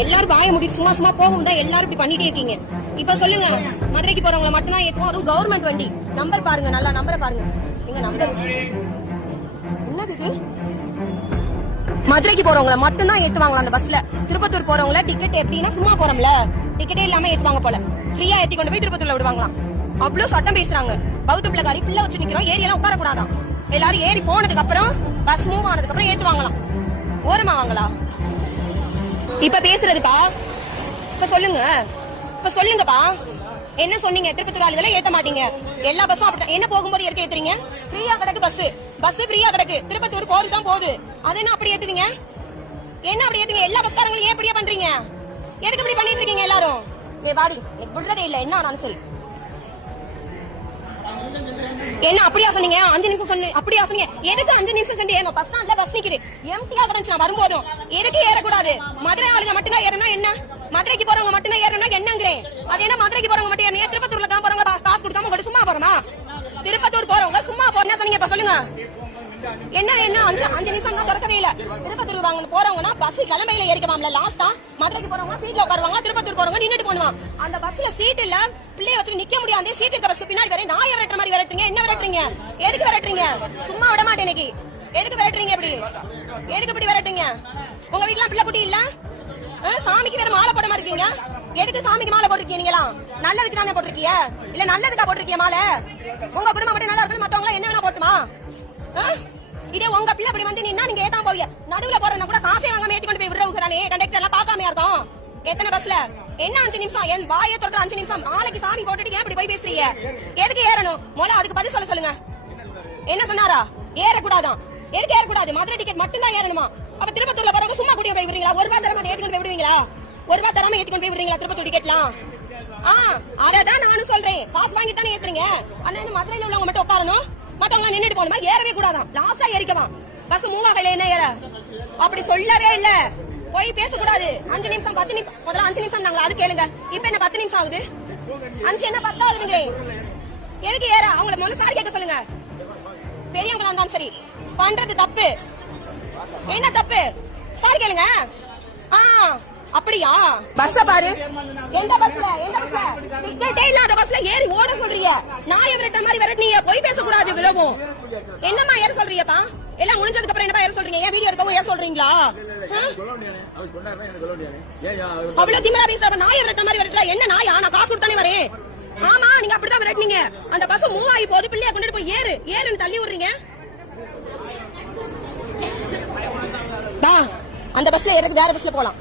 எல்லாரும் வாய முடிச்சு சும்மா சும்மா போகும் தான் எல்லாரும் இப்படி பண்ணிட்டே இருக்கீங்க. இப்ப சொல்லுங்க, மதுரைக்கு போறவங்களை மட்டும் தான் ஏத்துவோம், அதுவும் கவர்மெண்ட் வண்டி. நம்பர் பாருங்க, நல்லா நம்பரை பாருங்க. எங்க நம்பர் என்னது? மதுரைக்கு போறவங்களை மட்டும் தான் ஏத்துவாங்களா அந்த பஸ்ல? திருப்பத்தூர் போறவங்கள டிக்கெட் எப்படின்னா சும்மா போறோம்ல, டிக்கெட்டே இல்லாம ஏத்துவாங்க போல. ஃப்ரீயா ஏத்தி கொண்டு போய் திருப்பத்தூர்ல விடுவாங்களாம். அவ்வளவு சட்டம் பேசுறாங்க. பௌத்த பிள்ளைகாரி பிள்ளை வச்சு நிக்கிறோம், ஏரியெல்லாம் உட்கார கூடாதான். எல்லாரும் ஏறி போனதுக்கு அப்புறம் பஸ் மூவ் ஆனதுக்கு அப்புறம் ஏத்துவாங்களாம். ஓரமா வாங்களா? இப்ப பேசுறதுப்பா, இப்ப சொல்லுங்கப்பா. என்ன சொன்னீங்க? திருப்பத்தூர் ஆளுகளை ஏத்த மாட்டீங்க, எல்லா பஸ்ஸும் அப்படிதான். என்ன போகும்போது எதுக்கு ஏத்துறீங்க? ஃப்ரீயா கிடக்கு பஸ் ஃப்ரீயா கிடக்கு, திருப்பத்தூர் போறதுதான் போகுது. அது என்ன அப்படி ஏத்துவீங்க? என்ன அப்படி ஏத்துவீங்க? எல்லா பஸ்காரங்களும் ஏன் இப்படியா பண்றீங்க? எதுக்கு இப்படி பண்ணிட்டு இருக்கீங்க எல்லாரும்? ஏ வாடி, விடுறதே இல்ல என்ன ஆனாலும் சரி. என்ன அப்படியா சொன்னீங்க? 5 நிமிஷம் சொன்ன அப்படியா சொன்னீங்க? எதுக்கு 5 நிமிஷம் சென்று ஏமா? பஸ் ஸ்டாண்ட்ல பஸ் நிக்குது, எம்டியா கிடந்துச்சு. நான் வரும்போதும் எதுக்கு ஏறக்கூடாது? மதுரை ஆளுங்க மட்டும் தான் ஏறணும் என்ன? மதுரைக்கு போறவங்க மட்டும் தான் ஏறணும் என்னங்கிறேன். அது என்ன மதுரைக்கு போறவங்க மட்டும் ஏறணும்? திருப்பத்தூர்ல தான் போறவங்க காசு கொடுக்காம சும்மா போறோமா? திருப்பத்தூர் போறவங்க சும்மா போறேன் சொன்னீங்க. இப்ப சொல்லுங்க என்ன 5 நிமிஷம் தான் திறக்கவே இல்ல. திருப்பத்தூர் வாங்க போறவங்கன்னா பஸ் கிளம்பையில ஏறிக்கவாம்ல. லாஸ்டா மதுரைக்கு போறவங்க சீட்ல உட்காருவாங்க, திருப்பத்தூர் போறவங்க நின்னுட்டு போடுவாங்க. அந்த பஸ்ல சீட் இல்ல, பிள்ளைய வச்சு நிக்க முடியாது. சீட் இருக்க பஸ்க்கு பின்னாடி வரை நாயை விரட்டுற மாதிரி விரட்டுறீங்க. என்ன விரட்டுறீங்க? எதுக்கு விரட்டுறீங்க? சும்மா விட மாட்டேன் இன்னைக்கு. எதுக்கு விரட்டுறீங்க? இப்படி எதுக்கு இப்படி விரட்டுறீங்க? உங்க வீட்டுல பிள்ளை குட்டி இல்ல? சாமிக்கு வேற மாலை போட மாட்டீங்க. எதுக்கு சாமிக்கு மாலை போட்டிருக்கீங்க? நீங்களா நல்லதுக்கு தானே போட்டிருக்கீங்க? இல்ல நல்லதுக்கா போட்டிருக்கீங்க மாலை? உங்க குடும்பம் மட்டும் நல்லா இருக்கணும், மத்தவங்க என்ன வேணா போட்டுமா? இதே உங்க பிள்ளை அப்படி வந்து நின்னா நீங்க ஏதான் போவீங்க? நடுவுல போறதுனா கூட காசே வாங்காம ஏத்தி கொண்டு போய் விடுறவுக்கு தானே. கண்டக்டர் எல்லாம் பாக்காம இருக்கும். எத்தனை பஸ்ல என்ன 5 நிமிஷம்? என் வாயை தொட்டு 5 நிமிஷம். நாளைக்கு சாமி போட்டுட்டு ஏன் இப்படி போய் பேசுறீங்க? எதுக்கு ஏறணும்? மொழ அதுக்கு பதில் சொல்லுங்க. என்ன சொன்னாரா? ஏறக்கூடாதான். எதுக்கு ஏறக்கூடாது? மதுரை டிக்கெட் மட்டும் தான் ஏறணுமா? அப்ப திருப்பத்தூர்ல போறவங்க சும்மா கூட்டிட்டு போய் விடுறீங்களா? ஒரு ரூபாய் தரமா ஏத்தி கொண்டு போய் விடுவீங்களா? ஒரு ரூபாய் தரமா ஏத்தி கொண்டு போய் விடுறீங்களா திருப்பத்தூர் டிக்கெட்லாம்? அததான் நானும் சொல்றேன். காசு வாங்கி தானே ஏத்துறீங்க. அண்ணா மதுரையில உள்ளவங்க மட்டும் உட்காரணும், மத்தவங்க நின்னுட்டு போகணுமா? ஏறவே கூடாதான். லாஸ்டா ஏறிக்கவா பஸ் மூவ் ஆகல. என்ன ஏற அப்படி சொல்லவே இல்ல. போய் பேசக்கூடாது. 5 நிமிஷம் 10 நிமிஷம் முதல்ல 5 நிமிஷம் நாங்களா அது கேளுங்க. இப்ப என்ன 10 நிமிஷம் ஆகுது? 5 என்ன 10 ஆகுதுங்கிறேன். எதுக்கு ஏற? அவங்கள முதல்ல சாரி கேட்க சொல்லுங்க. பெரியவங்களா இருந்தாலும் சரி பண்றது தப்பு. என்ன தப்பு? சாரி கேளுங்க. அப்படியா? பஸ்ஸ பாரு. எந்த பஸ்ல டிக்கெட்டே இல்லாத பஸ்ல ஏறி ஓட சொல்றீங்க. நாய விரட்ட மாதிரி விரட்டுனீங்க. போய் பேசக்கூடாது. விலவும் என்னமா ஏற சொல்றீங்கப்பா? எல்லாம் முடிஞ்சதுக்கு அப்புறம் என்னப்பா ஏற சொல்றீங்க? ஏன் வீடியோ எடுக்கவும் ஏற சொல்றீங்களா? அவ்வளவு திமிரா பேசுற நாய விரட்ட மாதிரி விரட்டல. என்ன நாயா? நான் காசு கொடுத்தானே வரேன். ஆமா நீங்க அப்படிதான் விரட்டுனீங்க. அந்த பஸ் மூவ் ஆகி போது பிள்ளைய கொண்டுட்டு போய் ஏறுன்னு தள்ளி விடுறீங்க. அந்த பஸ்ல ஏறது வேற பஸ்ல போலாம்.